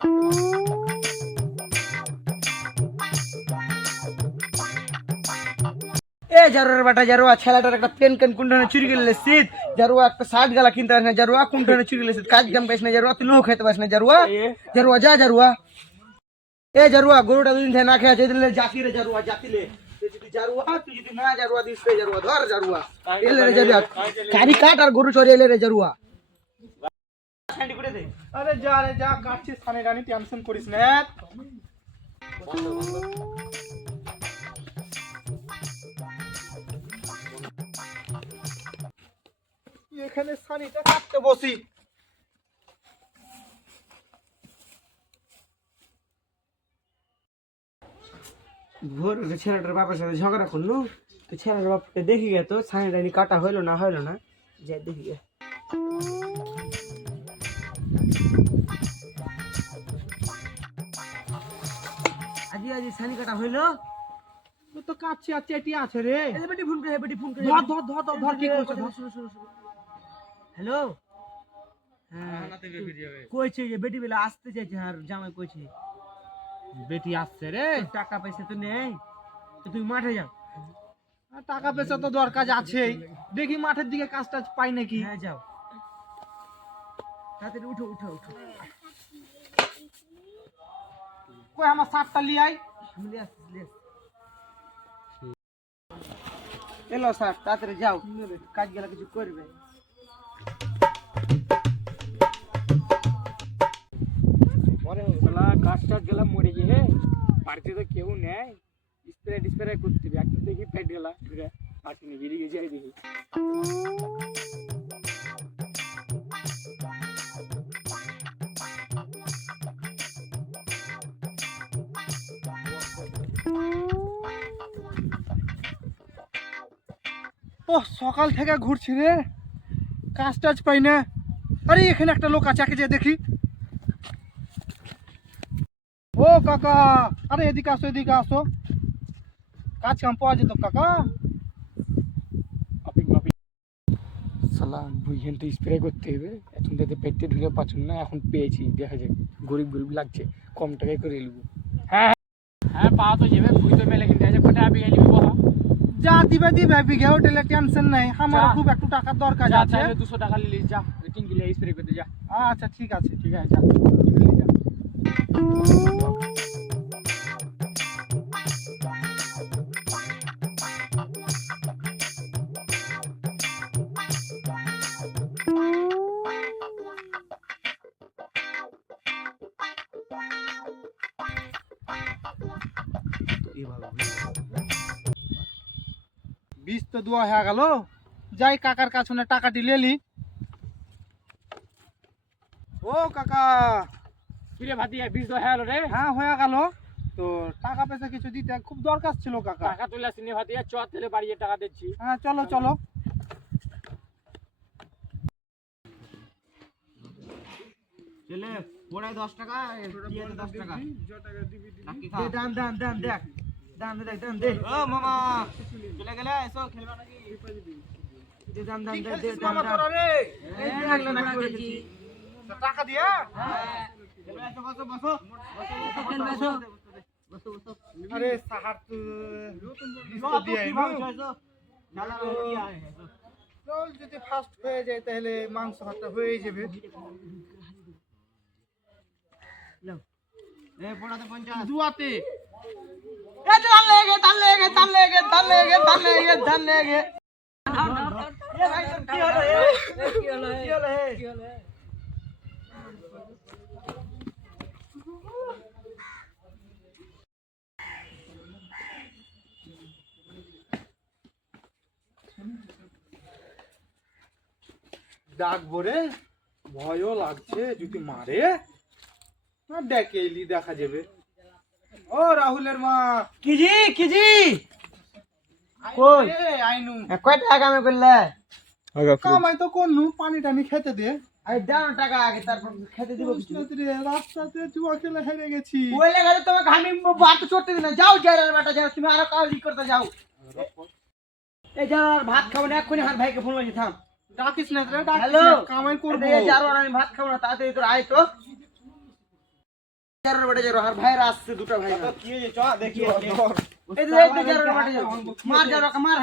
এ জারুয়ার বাটা জারুয়া ছেলেটার একটা পেন কেন কুন্ডনে চুরি গেলে শীত জারুয়া একটা শার্ট গালা কিনতে আসে না জারুয়া কুন্ডনে চুরি গেলে শীত কাজ কাম পাইছ না জারুয়া তুই লোক খেতে পাস না জারুয়া জারুয়া যা জারুয়া এ জারুয়া গরুটা দুদিন থেকে না খেয়ে আছে দিলে জাতি রে জারুয়া জাতিলে যদি জারুয়া তুই যদি না জারুয়া দিস রে জারুয়া ধর জারুয়া এলে রে জারুয়া কারি কাট আর গরু চড়ে এলে রে জারুয়া ছান্ডি করে দে আরে যা রে যা কাটছিস থানে রানি টেনশন করিস না এখানে সানিটা কাটতে বসি ভোর ছেলেটার বাবার সাথে ঝগড়া করলো তো ছেলেটার বাপকে দেখি গে তো ছানি টানি কাটা হইলো না যে দেখি গে আজি আজি ছানি কাটা হইলো তুই তো কাটছি আর চেটি আছে রে এই বেটি ফোন করে ধর কি করছিস হ্যালো হ্যাঁ কইছে যে বেটি বেলা আসতে চাইছে আর জামাই কইছে বেটি আসছে রে টাকা পয়সা তো নেই তো তুমি মাঠে যাও টাকা পয়সা তো দরকার আছেই দেখি মাঠের দিকে কাজ টাজ পাই নাকি হ্যাঁ যাও তাড়াতাড়ি উঠো কই আমার শার্টটা লিয়ে আই আমি লিয়ে আসছি এলো স্যার তাড়াতাড়ি যাও কাজ গেলা কিছু করবে পরে শালা কাজ টাজ গেলাম মরে গিয়ে বাড়িতে তো কেউ নেই স্প্রে করতে হবে একটু দেখি পেট গেলা পাটি নিয়ে বেরিয়ে গেছে দেখি ও সকাল থেকে ঘুরছি রে কাজ টাজ পাই না আরে এখানে একটা লোক আছে একে যে দেখি ও কাকা আরে এদিকে আসো কাজ কাম পাওয়া যেত কাকা শালা বুঝেন তো স্প্রে করতে হবে এখন যাতে পেটে ঢুকে পাচ্ছেন না এখন পেয়েছি দেখা যায় গরিব লাগছে কম টাকায় করে নেবো হ্যাঁ পাওয়া তো যাবে ভুই তো মেলে কিনতে আছে কটা বিঘা নিবি বহা যা দিবে বিঘা হোটেলে টেনশন নাই আমার খুব একটু টাকার দরকার আছে 200 টাকা নিলিস যা টিঙ্গি লিয়ে স্প্রে করতে যা আচ্ছা ঠিক আছে যা টিঙ্গি লিয়ে যা বীজ তো দেওয়া হয়ে গেল যাই কাকার কাছে টাকাটি লেলি ও কাকা কিরে ভাতিয়া বীজ দেওয়া হয়ে গেল রে হ্যাঁ হয়ে গেল তো টাকা পয়সা কিছু দিতে খুব দরকার ছিল কাকা টাকা তুলে আসিনি ভাতিয়া চ তেলে বাড়িয়ে টাকা দিচ্ছি হ্যাঁ চলো চলে পড়ায় 10 টাকা দিয়ে 10 টাকা দান দেখ দান দে ও মামা চলে গেলে এসো খেলবা নাকি দে দান দে মামা তোরা রে এই লাগলো না করেছি টাকা দিয়া হ্যাঁ বসো আরে সাহার তো দিয়ে চল যদি ফাস্ট হয়ে যায় তাহলে মাংস ভাতটা হয়ে যাবে এ পড়াতে 50 দুয়াতে এ ধান লেগে এ ভাই তোর কি হলো ডাকবো রে ভয়ও লাগছে যদি মারে না ডেকে এলি দেখা যাবে ও রাহুলের মা কিজি কই আইনু কয় টাকা কামে করলে কামাই তো করনু পানি টানি খেতে দে আরে দাও টাকা আগে তারপর খেতে দিব কিছু রাস্তাতে জুয়া খেলে হেরে গেছি ওই লেগে তোমাকে আমি ভাত চড়তে দিনা যাও জারার বাটা যাও তুমি আরো কাজ করতে যাও এই জারার ভাত খাবো না এক্ষুনি হার ভাইকে ফোন করছি থাম ডাকিস না রে হ্যালো কামাই করবো এই জারার আমি ভাত খাবো না তাড়াতাড়ি তোর আয় তো জারুয়ার বেটা জারুয়া আর ভাইরা আসছে দুটো ভাই কি হয়েছে চ দেখি এই যে জারুয়ার বেটা জারুয়া মার জারুয়া মার